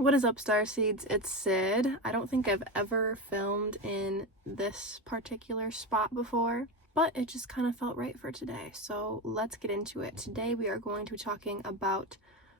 What is up, Starseeds? It's Sid. I don't think I've ever filmed in this particular spot before, but it just kind of felt right for today. So let's get into it. Today we are going to be talking about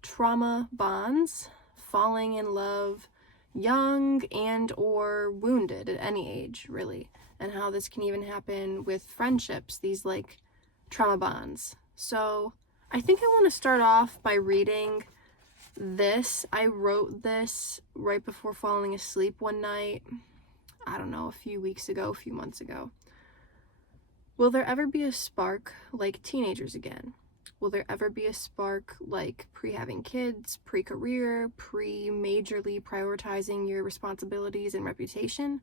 trauma bonds, falling in love young and or wounded at any age, really, and how this can even happen with friendships, these like trauma bonds. So I think I want to start off by reading this. I wrote this right before falling asleep one night, I don't know, a few months ago. Will there ever be a spark like teenagers again? Will there ever be a spark like pre-having kids, pre-career, pre-majorly prioritizing your responsibilities and reputation?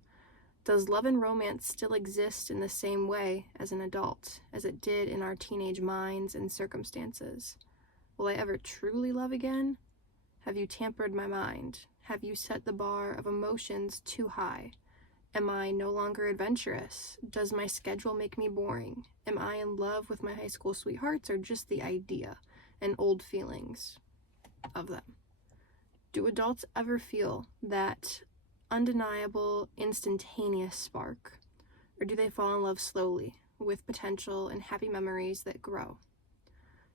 Does love and romance still exist in the same way as an adult, as it did in our teenage minds and circumstances? Will I ever truly love again? Have you tampered my mind? Have you set the bar of emotions too high? Am I no longer adventurous? Does my schedule make me boring? Am I in love with my high school sweethearts or just the idea and old feelings of them? Do adults ever feel that undeniable, instantaneous spark? Or do they fall in love slowly with potential and happy memories that grow?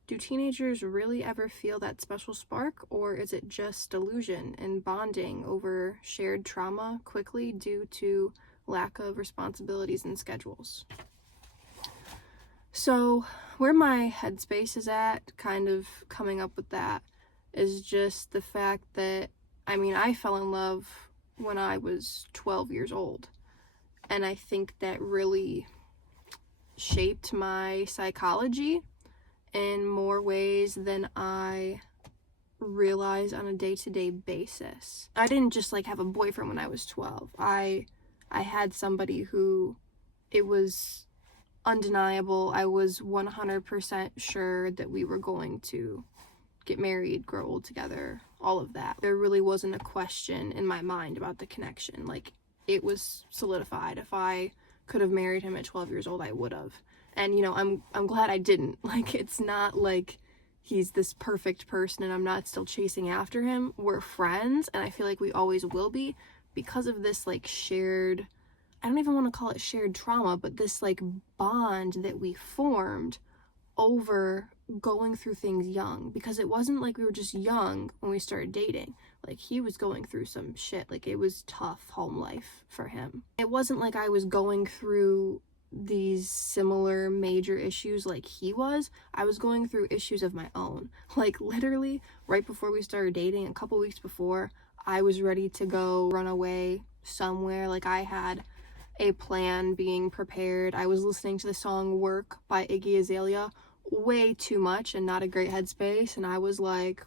Do teenagers really ever feel that special spark, or is it just delusion and bonding over shared trauma quickly due to lack of responsibilities and schedules? So where my headspace is at, kind of coming up with that, is just the fact that, I fell in love when I was 12 years old, and I think that really shaped my psychology in more ways than I realize on a day-to-day basis. I didn't just have a boyfriend when I was 12. I had somebody who, it was undeniable. I was 100% sure that we were going to get married, grow old together, all of that. There really wasn't a question in my mind about the connection. It was solidified. If I could have married him at 12 years old, I would have. And, I'm glad I didn't. It's not like he's this perfect person and I'm not still chasing after him. We're friends, and I feel like we always will be because of this, shared, I don't even want to call it shared trauma, but this, bond that we formed over going through things young. Because it wasn't like we were just young when we started dating. He was going through some shit. It was tough home life for him. It wasn't like I was going through these similar major issues like he was. I was going through issues of my own. Literally right before we started dating, a couple weeks before, I was ready to go run away somewhere. I had a plan being prepared. I was listening to the song Work by Iggy Azalea way too much and not a great headspace, and I was like,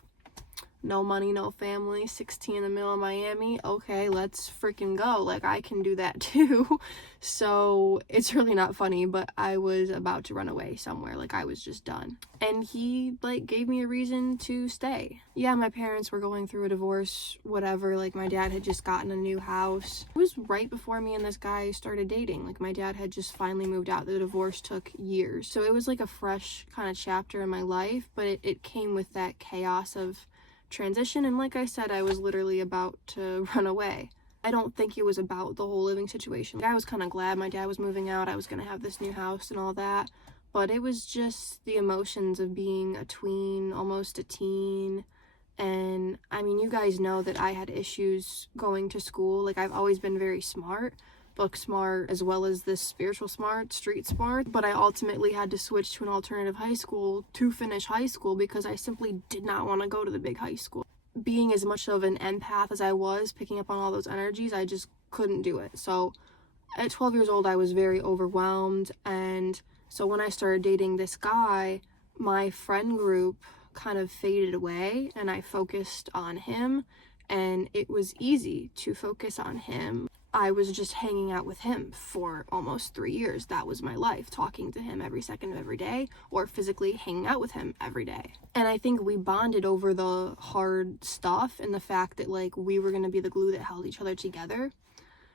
no money, no family, 16 in the middle of Miami. Okay, let's freaking go. I can do that too. So it's really not funny, but I was about to run away somewhere. I was just done. And he, gave me a reason to stay. Yeah, my parents were going through a divorce, whatever. My dad had just gotten a new house. It was right before me and this guy started dating. My dad had just finally moved out. The divorce took years. So it was a fresh kind of chapter in my life, but it came with that chaos of transition, and like I said, I was literally about to run away. I don't think it was about the whole living situation. I was kind of glad my dad was moving out. I was gonna have this new house and all that, but it was just the emotions of being a tween, almost a teen. And you guys know that I had issues going to school. I've always been very smart, book smart, as well as this spiritual smart, street smart, but I ultimately had to switch to an alternative high school to finish high school because I simply did not want to go to the big high school. Being as much of an empath as I was, picking up on all those energies, I just couldn't do it. So at 12 years old, I was very overwhelmed, and so when I started dating this guy, my friend group kind of faded away and I focused on him, and it was easy to focus on him. I was just hanging out with him for almost 3 years. That was my life, talking to him every second of every day, or physically hanging out with him every day. And I think we bonded over the hard stuff and the fact that we were going to be the glue that held each other together.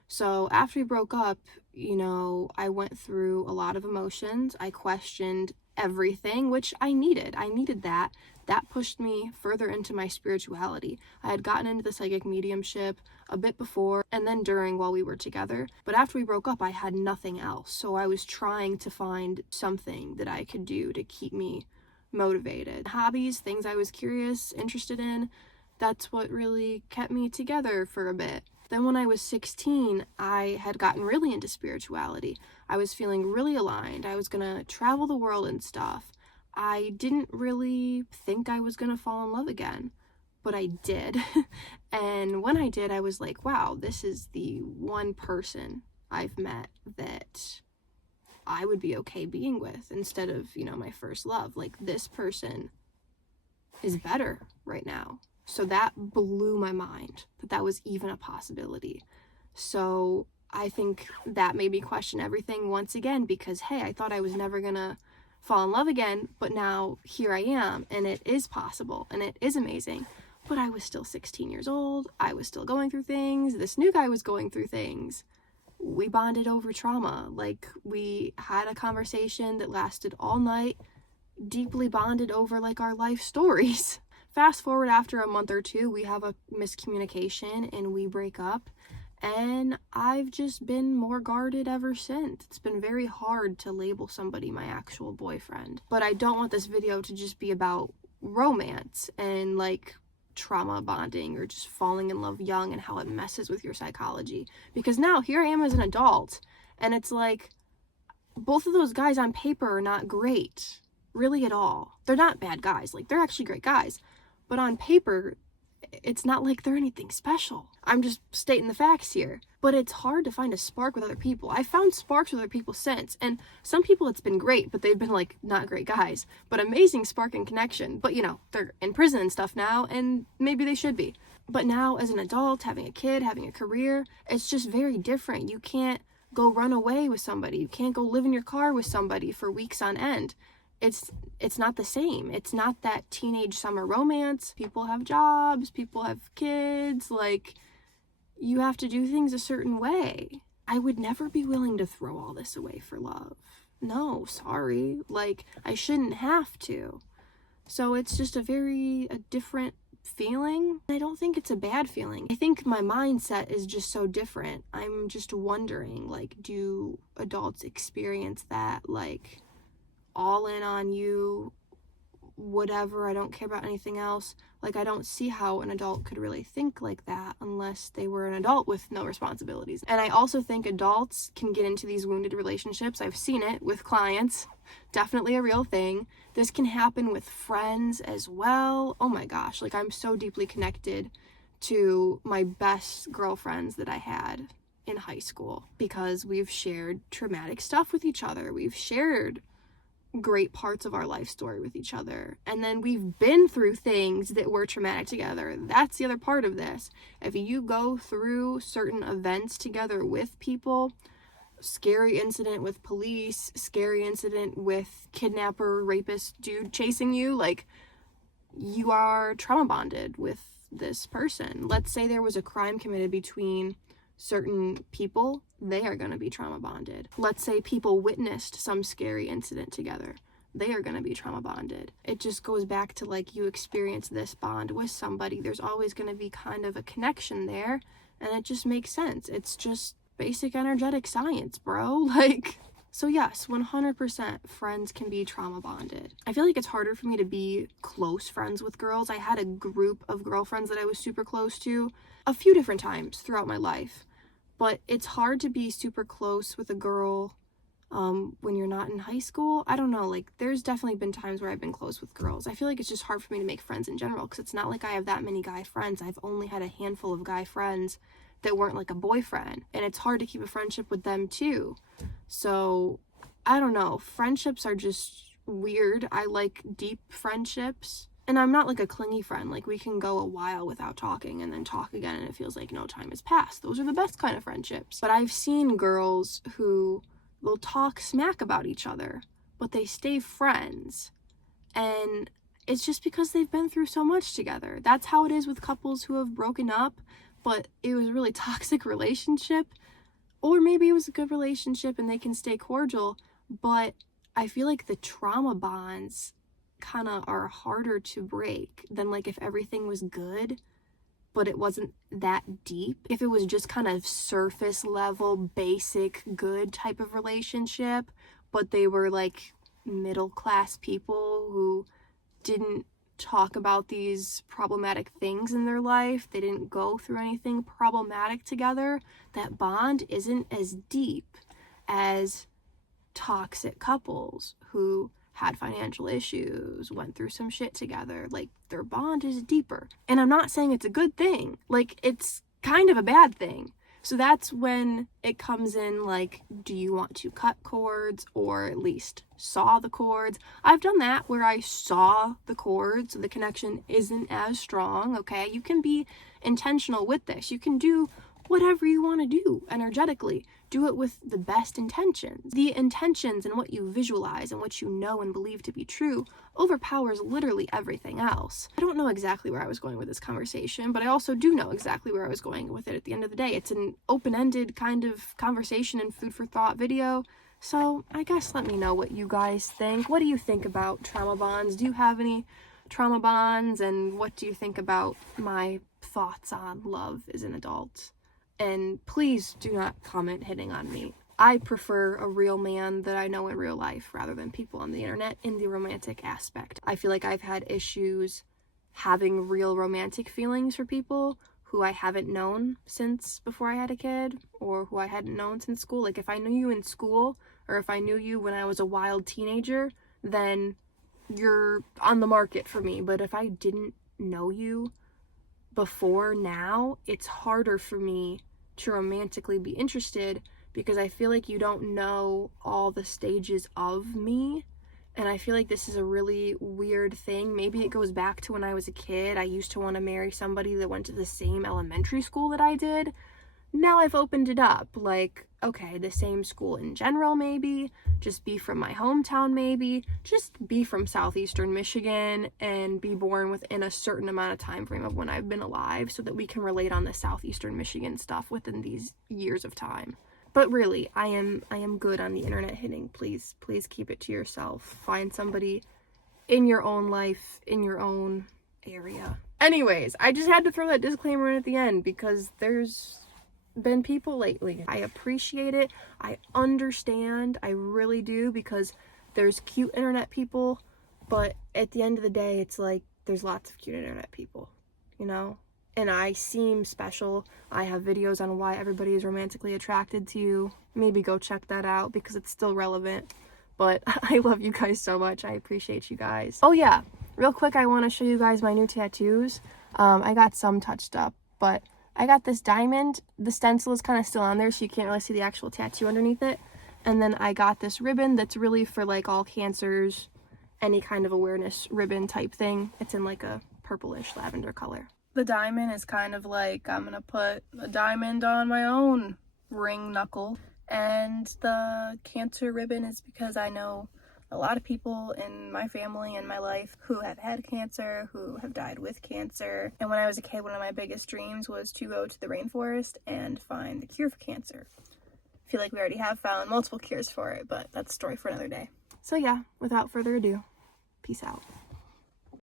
So after we broke up, I went through a lot of emotions. I questioned everything, which I needed. I needed that that pushed me further into my spirituality. I had gotten into the psychic mediumship a bit before and then during while we were together, but after we broke up, I had nothing else. So I was trying to find something that I could do to keep me motivated. Hobbies, things I was curious, interested in, that's what really kept me together for a bit. Then when I was 16, I had gotten really into spirituality. I was feeling really aligned. I was gonna travel the world and stuff. I didn't really think I was gonna fall in love again, but I did. And when I did, I was like, wow, this is the one person I've met that I would be okay being with instead of, my first love. Like, this person is better right now. So that blew my mind that was even a possibility. So I think that made me question everything once again, because hey, I thought I was never gonna fall in love again, but now here I am, and it is possible, and it is amazing. But I was still 16 years old. I was still going through things. This new guy was going through things. We bonded over trauma. Like, we had a conversation that lasted all night, deeply bonded over like our life stories. Fast forward after a month or two, we have a miscommunication and we break up, and I've just been more guarded ever since. It's been very hard to label somebody my actual boyfriend. But I don't want this video to just be about romance and like trauma bonding or just falling in love young and how it messes with your psychology. Because now here I am as an adult, and it's like, both of those guys on paper are not great, really at all. They're not bad guys, like they're actually great guys. But on paper, it's not like they're anything special. I'm just stating the facts here. But it's hard to find a spark with other people. I've found sparks with other people since, and some people it's been great, but they've been like not great guys. But amazing spark and connection. But they're in prison and stuff now, and maybe they should be. But now as an adult, having a kid, having a career, it's just very different. You can't go run away with somebody. You can't go live in your car with somebody for weeks on end. It's not the same. It's not that teenage summer romance. People have jobs, people have kids, like, you have to do things a certain way. I would never be willing to throw all this away for love. No, sorry. Like, I shouldn't have to. So it's just a different feeling. I don't think it's a bad feeling. I think my mindset is just so different. I'm just wondering, like, do adults experience that, like, all in on you, whatever, I don't care about anything else? Like, I don't see how an adult could really think like that unless they were an adult with no responsibilities. And I also think adults can get into these wounded relationships. I've seen it with clients. Definitely a real thing. This can happen with friends as well. Oh my gosh, like, I'm so deeply connected to my best girlfriends that I had in high school because we've shared traumatic stuff with each other. We've shared great parts of our life story with each other, and then we've been through things that were traumatic together. That's the other part of this. If you go through certain events together with people, scary incident with police, scary incident with kidnapper, rapist dude chasing you, like, you are trauma bonded with this person. Let's say there was a crime committed between certain people, they are going to be trauma bonded. Let's say people witnessed some scary incident together, they are going to be trauma bonded. It just goes back to, like, you experience this bond with somebody, there's always going to be kind of a connection there, and it just makes sense. It's just basic energetic science, bro. Like, so yes, 100% friends can be trauma bonded. I feel like it's harder for me to be close friends with girls. I had a group of girlfriends that I was super close to a few different times throughout my life, but it's hard to be super close with a girl when you're not in high school. I don't know, like, there's definitely been times where I've been close with girls. I feel like it's just hard for me to make friends in general because it's not like I have that many guy friends. I've only had a handful of guy friends that weren't like a boyfriend, and it's hard to keep a friendship with them too. So I don't know, friendships are just weird. I like deep friendships, and I'm not like a clingy friend. Like, we can go a while without talking and then talk again and it feels like no time has passed. Those are the best kind of friendships. But I've seen girls who will talk smack about each other, but they stay friends, and it's just because they've been through so much together. That's how it is with couples who have broken up, but it was a really toxic relationship, or maybe it was a good relationship and they can stay cordial, but I feel like the trauma bonds kind of are harder to break than like if everything was good but it wasn't that deep. If it was just kind of surface level, basic, good type of relationship, but they were like middle class people who didn't talk about these problematic things in their life, they didn't go through anything problematic together, that bond isn't as deep as toxic couples who had financial issues, went through some shit together. Like, their bond is deeper. And I'm not saying it's a good thing. Like, it's kind of a bad thing. So that's when it comes in, like, do you want to cut cords or at least saw the cords? I've done that where I saw the cords, so the connection isn't as strong, okay? You can be intentional with this. You can do whatever you want to do energetically. Do it with the best intentions. The intentions and what you visualize and what you know and believe to be true overpowers literally everything else. I don't know exactly where I was going with this conversation, but I also do know exactly where I was going with it at the end of the day. It's an open-ended kind of conversation and food for thought video. So I guess let me know what you guys think. What do you think about trauma bonds? Do you have any trauma bonds? And what do you think about my thoughts on love as an adult? And please do not comment hitting on me. I prefer a real man that I know in real life rather than people on the internet in the romantic aspect. I feel like I've had issues having real romantic feelings for people who I haven't known since before I had a kid, or who I hadn't known since school. Like, if I knew you in school, or if I knew you when I was a wild teenager, then you're on the market for me. But if I didn't know you before now, it's harder for me to romantically be interested because I feel like you don't know all the stages of me. And I feel like this is a really weird thing. Maybe it goes back to when I was a kid. I used to want to marry somebody that went to the same elementary school that I did. Now I've opened it up. Like, okay, the same school in general, maybe. Just be from my hometown, maybe. Just be from southeastern Michigan and be born within a certain amount of time frame of when I've been alive so that we can relate on the southeastern Michigan stuff within these years of time. But really, I am good on the internet hitting. Please keep it to yourself. Find somebody in your own life, in your own area. Anyways, I just had to throw that disclaimer in at the end because there's been people lately. I appreciate it. I understand. I really do, because there's cute internet people, but at the end of the day, it's like there's lots of cute internet people, you know? And I seem special. I have videos on why everybody is romantically attracted to you. Maybe go check that out because it's still relevant. But I love you guys so much. I appreciate you guys. Oh yeah, real quick, I want to show you guys my new tattoos. I got some touched up, but I got this diamond. The stencil is kind of still on there, so you can't really see the actual tattoo underneath it. And then I got this ribbon that's really for like all cancers, any kind of awareness ribbon type thing. It's in like a purplish lavender color. The diamond is kind of like, I'm gonna put a diamond on my own ring knuckle. And the cancer ribbon is because I know a lot of people in my family and my life who have had cancer, who have died with cancer. And when I was a kid, one of my biggest dreams was to go to the rainforest and find the cure for cancer. I feel like we already have found multiple cures for it, but that's a story for another day. So yeah, without further ado, peace out.